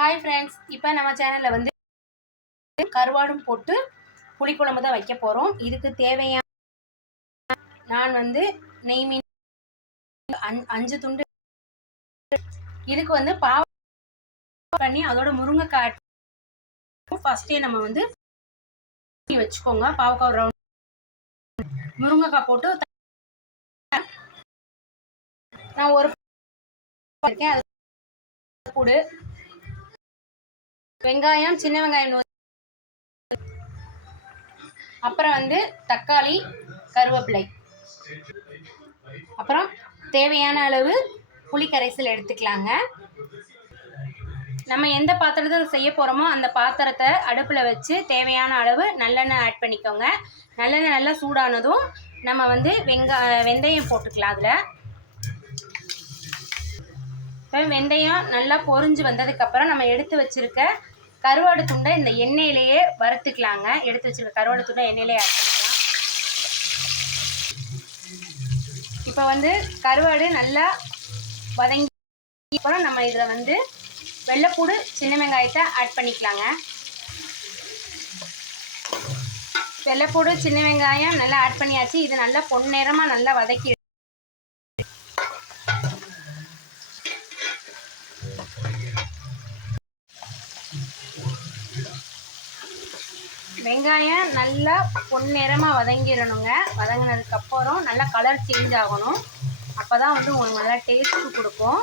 Hi friends இப்போ நம்ம சேனலில் வந்து கருவாடும் போட்டு புளிக்குழம்பு தான் வைக்க போகிறோம் இதுக்கு தேவையான நான் வந்து நெய் மீன் அஞ் அஞ்சு துண்டு இதுக்கு வந்து பாவ பண்ணி அதோட முருங்கைக்காய் ஃபஸ்ட்டே நம்ம வந்து வச்சுக்கோங்க. பாவக்காய் ரவுண்ட் முருங்கைக்காய் போட்டு நான் ஒரு இருக்கேன். அது போடு வெங்காயம் சின்ன வெங்காயம் அப்புறம் வந்து தக்காளி கருவேப்பிலை. அப்புறம் தேவையான அளவு புளி கரைசல் எடுத்துக்கலாங்க. நம்ம எந்த பாத்திரத்தில் செய்ய போகிறோமோ அந்த பாத்திரத்தை அடுப்பில் வச்சு தேவையான அளவு நல்லெண்ணெய் ஆட் பண்ணிக்கோங்க. நல்லெண்ணெய் நல்லா சூடானதும் நம்ம வந்து வெங்கா வெந்தயம் போட்டுக்கலாம் அதில். இப்போ வெந்தயம் நல்லா பொரிஞ்சு வந்ததுக்கப்புறம் நம்ம எடுத்து வச்சுருக்க கருவாடு துண்டை இந்த எண்ணெயிலேயே வறுத்துக்கலாங்க. எடுத்து வச்சுருக்க கருவாடு துண்டை எண்ணெயிலேயே ஆட் பண்ணிக்கலாம். இப்போ வந்து கருவாடு நல்லா வதங்கி அப்புறம் நம்ம இதில் வந்து வெள்ளைப்பூடு சின்ன வெங்காயத்தை ஆட் பண்ணிக்கலாங்க. வெள்ளைப்பூடு சின்ன வெங்காயம் நல்லா ஆட் பண்ணியாச்சு. இது நல்லா பொன்னிறமாக நல்லா வதக்கி வெங்காயம் நல்லா பொன்னிறமாக வதங்கிடணுங்க. வதங்கினதுக்கப்புறம் நல்லா கலர் சேஞ்ச் ஆகணும். அப்போ தான் வந்து உங்களுக்கு நல்லா டேஸ்ட்டு கொடுக்கும்.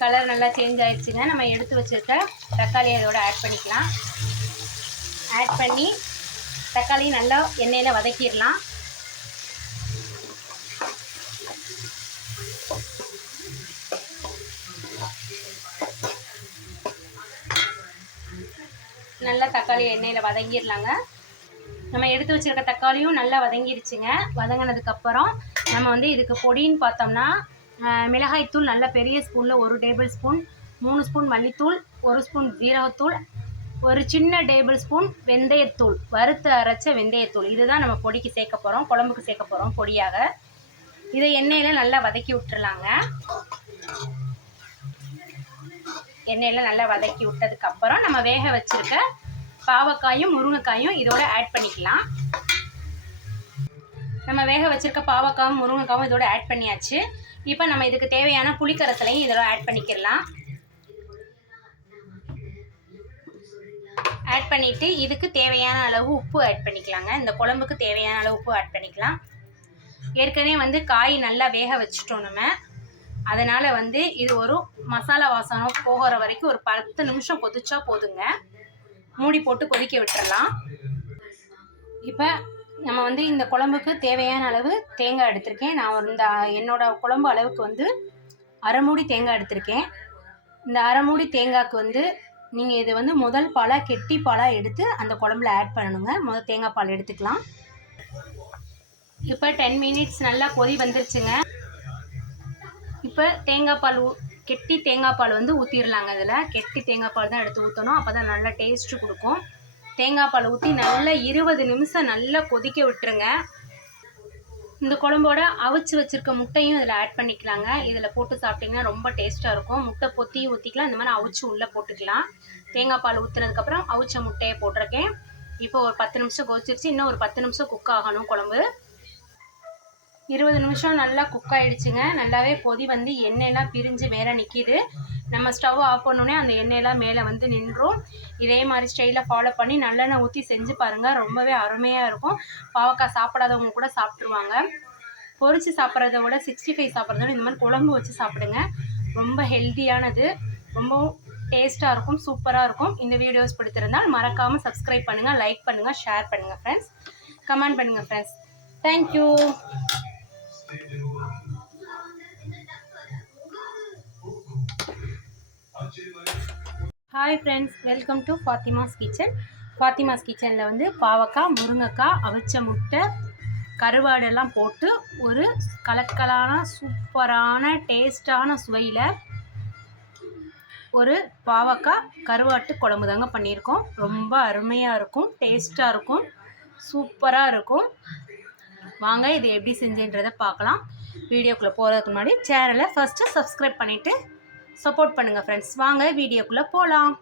கலர் நல்லா சேஞ்ச் ஆகிடுச்சுங்க நம்ம எடுத்து வச்சுருக்க தக்காளி அதோட ஆட் பண்ணிக்கலாம். ஆட் பண்ணி தக்காளி நல்லா எண்ணெயில் வதக்கிடலாம். நல்லா தக்காளி எண்ணெயில் வதங்கிடலாங்க. நம்ம எடுத்து வச்சுருக்க தக்காளியும் நல்லா வதங்கிருச்சுங்க வதங்கினதுக்கப்புறம் நம்ம வந்து இதுக்கு பொடின்னு பார்த்தோம்னா மிளகாய்த்தூள் நல்ல பெரிய ஸ்பூனில் ஒரு டேபிள் ஸ்பூன் மூணு ஸ்பூன் மல்லித்தூள் ஒரு ஸ்பூன் ஜீரகத்தூள் ஒரு சின்ன டேபிள் ஸ்பூன் வெந்தயத்தூள் வறுத்து அரைச்ச வெந்தயத்தூள். இதுதான் நம்ம பொடிக்கு சேர்க்க போகிறோம் குழம்புக்கு சேர்க்க போகிறோம் பொடியாக. இதை எண்ணெயில் நல்லா வதக்கி விட்டுருலாங்க எண்ணெயில் நல்லா வதக்கி விட்டதுக்கப்புறம் நம்ம வேக வச்சுருக்க பாவக்காயும் முருங்கைக்காயும் இதோட ஆட் பண்ணிக்கலாம். நம்ம வேக வச்சுருக்க பாவக்காயும் முருங்கைக்காயும் இதோட ஆட் பண்ணியாச்சு. இப்போ நம்ம இதுக்கு தேவையான புளிக்கரசலையும் இதோட ஆட் பண்ணிக்கிடலாம் ஆட் பண்ணிவிட்டு இதுக்கு தேவையான அளவு உப்பு ஆட் பண்ணிக்கலாங்க. இந்த குழம்புக்கு தேவையான அளவு உப்பு ஆட் பண்ணிக்கலாம். ஏற்கனவே வந்து காய் நல்லா வேக வச்சுட்டோம் நம்ம. அதனால் வந்து இது ஒரு மசாலா வாசனம் போகிற வரைக்கும் ஒரு பத்து நிமிஷம் கொதிச்சா போதுங்க. மூடி போட்டு கொதிக்க விட்டுறலாம். இப்போ நம்ம வந்து இந்த குழம்புக்கு தேவையான அளவு தேங்காய் எடுத்திருக்கேன். நான் இந்த என்னோட குழம்பு அளவுக்கு வந்து அரை மூடி தேங்காய் எடுத்திருக்கேன். இந்த அரை மூடி தேங்காய்க்கு வந்து நீங்கள் இது வந்து முதல் பாலாக கெட்டி பாலாக எடுத்து அந்த குழம்புல ஆட் பண்ணணுங்க. முதல் தேங்காய் பால் எடுத்துக்கலாம். இப்போ டென் மினிட்ஸ் நல்லா கொதி வந்துருச்சுங்க. இப்போ தேங்காய் பால் ஊ கெட்டி தேங்காய் பால் வந்து ஊற்றிடலாங்க இதில். கெட்டி தேங்காய் பால் தான் எடுத்து ஊற்றணும் அப்போ தான் நல்லா டேஸ்ட்டு கொடுக்கும். தேங்காய் பால் ஊற்றி நல்லா இருபது நிமிஷம் நல்லா கொதிக்க விட்டுருங்க. இந்த குழம்போட அவிச்சு வச்சுருக்க முட்டையும் இதில் ஆட் பண்ணிக்கலாங்க. இதில் போட்டு சாப்பிட்டிங்கன்னா ரொம்ப டேஸ்ட்டாக இருக்கும். முட்டை பொத்தி ஊற்றிக்கலாம் இந்த மாதிரி அவிச்சு உள்ளே போட்டுக்கலாம். தேங்காய் பால் ஊற்றுனதுக்கப்புறம் அவிச்ச முட்டையை போட்டிருக்கேன். இப்போ ஒரு பத்து நிமிஷம் கொதிச்சிருச்சு. இன்னும் ஒரு பத்து நிமிஷம் குக் ஆகணும் குழம்பு. இருபது நிமிஷம் நல்லா குக் ஆகிடுச்சுங்க நல்லாவே கொதி வந்து எண்ணெயெல்லாம் பிரிஞ்சு மேலே நிற்கிது நம்ம ஸ்டவ் ஆஃப் பண்ணோடனே அந்த எண்ணெயெல்லாம் மேலே வந்து நின்றும். இதே மாதிரி ஸ்டைலில் ஃபாலோ பண்ணி நல்லெண்ணெய் ஊற்றி செஞ்சு பாருங்கள் ரொம்பவே அருமையாக இருக்கும். பாவக்காய் சாப்பிடாதவங்க கூட சாப்பிட்ருவாங்க பொரிச்சு சாப்பிட்றத விட சிக்ஸ்டி ஃபைவ் சாப்பிட்றத விட இந்த மாதிரி குழம்பு வச்சு சாப்பிடுங்க. ரொம்ப ஹெல்த்தியானது ரொம்பவும் டேஸ்ட்டாக இருக்கும் சூப்பராக இருக்கும். இந்த வீடியோஸ் பிடித்திருந்தால் மறக்காமல் சப்ஸ்கிரைப் பண்ணுங்கள் லைக் பண்ணுங்கள் ஷேர் பண்ணுங்கள் ஃப்ரெண்ட்ஸ் கமெண்ட் பண்ணுங்கள் friends thank you hi friends welcome to Fathima's kitchen Fathima's கிச்சனில் வந்து பாவக்காய் முருங்கைக்காய் அவிச்ச முட்டை கருவாடெல்லாம் போட்டு ஒரு கலக்கலான சூப்பரான டேஸ்டான சுவையில் ஒரு பாவக்காய் கருவாட்டு குழம்பு தாங்க பண்ணியிருக்கோம். ரொம்ப அருமையாக இருக்கும் டேஸ்ட்டாக இருக்கும் சூப்பராக இருக்கும். வாங்க இது எப்படி செஞ்சுன்றதை பார்க்கலாம். வீடியோக்குள்ளே போகிறதுக்கு முன்னாடி சேனலை ஃபஸ்ட்டு சப்ஸ்கிரைப் பண்ணிவிட்டு சப்போர்ட் பண்ணுங்கள் ஃப்ரெண்ட்ஸ் வாங்க வீடியோக்குள்ளே போகலாம்